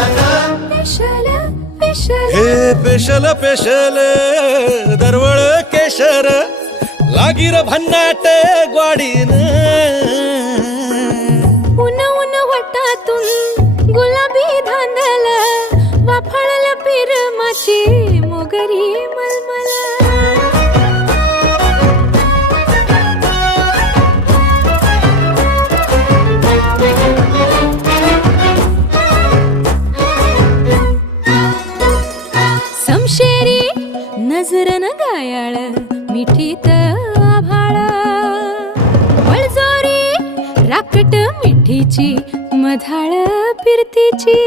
special special हे special special दरवळ केशर लागीर भन्नाट ग्वाडीन उन उन वटातून गुलाबी धांदल वाफाळल पिरमाची मोगरी मलमल समशेरी नजरन गायाळ मिठीत आभाळ वळजोरी राकट मिठीची मधाळ फिरतीची